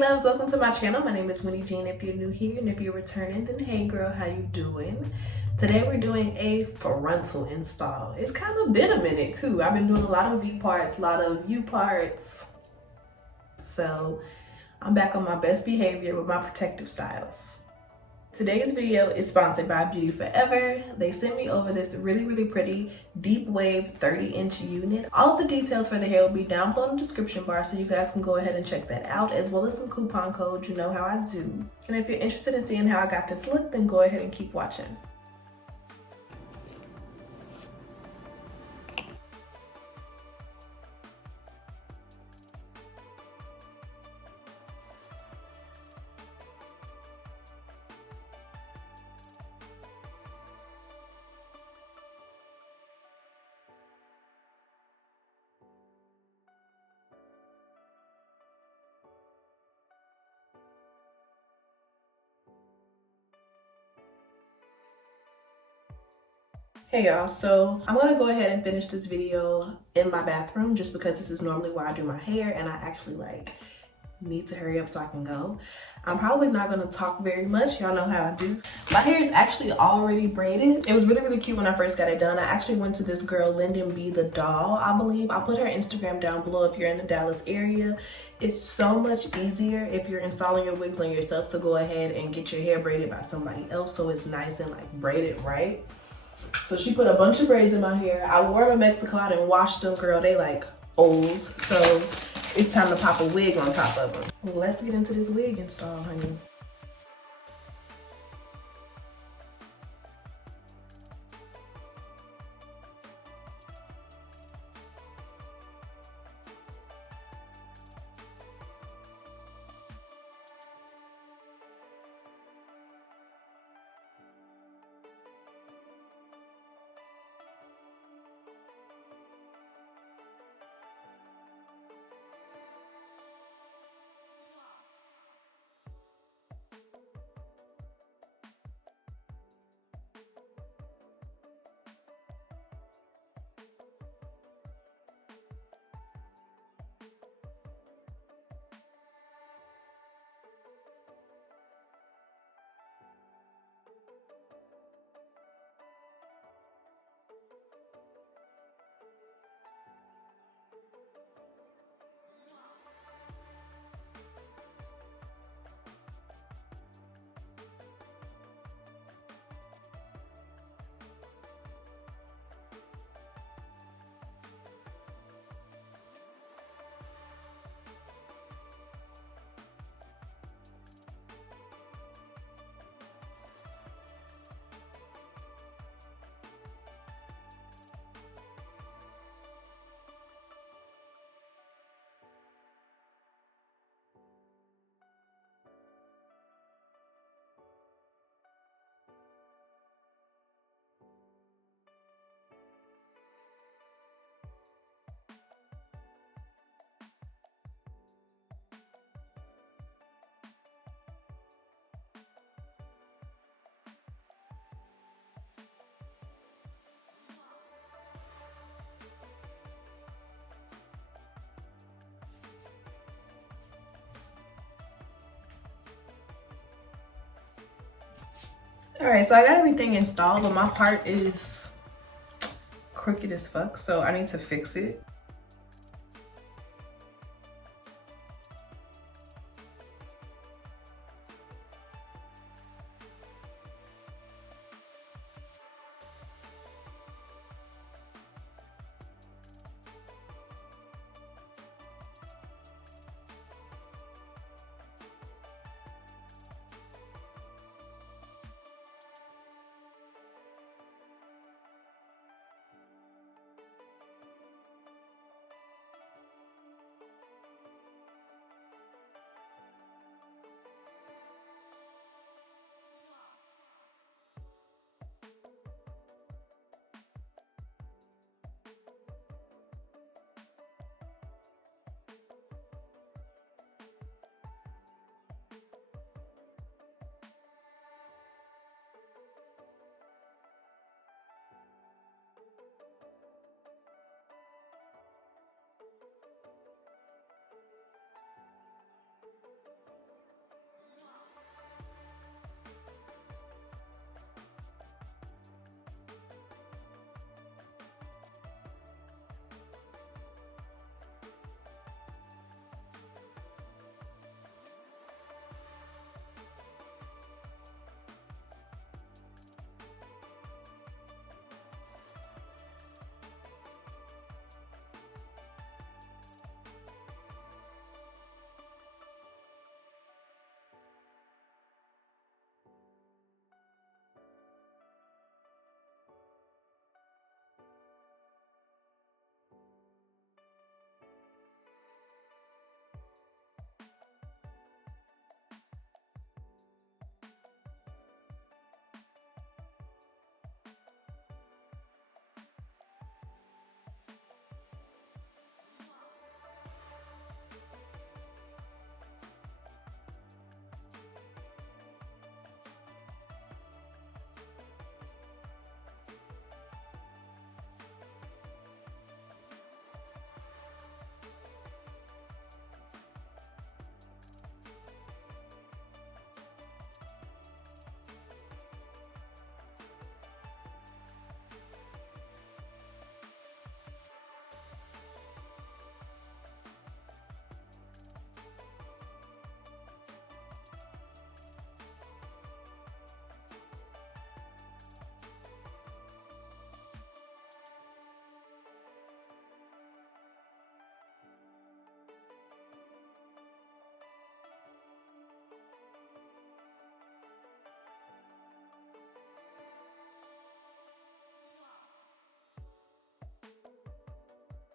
loves, welcome to my channel. My name is Winnie Jean. If you're new here and if you're returning, then hey girl, how you doing? Today we're doing a frontal install. It's kind of been a minute too. I've been doing a lot of V parts, a lot of U parts. So I'm back on my best behavior with my protective styles. Today's video is sponsored by beautyytb. They sent me over this really pretty deep wave 30-inch unit. All of the details for the hair will be down below in the description bar, so you guys can go ahead and check that out, as well as some coupon codes. You know how I do. And if you're interested in seeing how I got this look, then go ahead and keep watching. Hey y'all, so I'm gonna go ahead and finish this video in my bathroom just because this is normally where I do my hair and I actually need to hurry up so I can go. I'm probably not gonna talk very much. Y'all know how I do. My hair is actually already braided. It was really cute when I first got it done. I actually went to this girl, Lyndon B the doll, I believe. I'll put her Instagram down below if you're in the Dallas area. It's so much easier if you're installing your wigs on yourself to go ahead and get your hair braided by somebody else, so it's nice and braided right. So she put a bunch of braids in my hair. I wore them in Mexico. I didn't wash them, girl. They old. So it's time to pop a wig on top of them. Well, let's get into this wig install, honey. All right, so I got everything installed, but my part is crooked as fuck, so I need to fix it.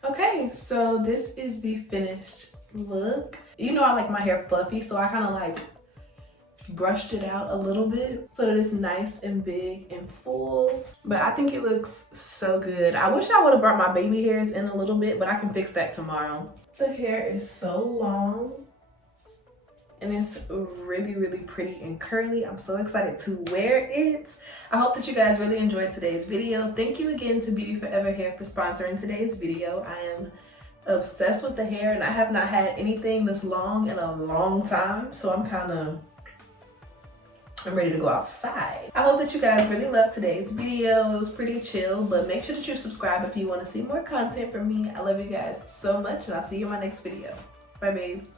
Okay, so this is the finished look. You know I like my hair fluffy, so I kind of like brushed it out a little bit so that it's nice and big and full. But I think it looks so good. I wish I would have brought my baby hairs in a little bit, but I can fix that tomorrow. The hair is so long and it's really, really pretty and curly. I'm so excited to wear it. I hope that you guys really enjoyed today's video. Thank you again to Beauty Forever Hair for sponsoring today's video. I am obsessed with the hair and I have not had anything this long in a long time, so I'm ready to go outside. I hope that you guys really loved today's video. It was pretty chill, but make sure that you subscribe if you want to see more content from me. I love you guys so much and I'll see you in my next video. Bye babes.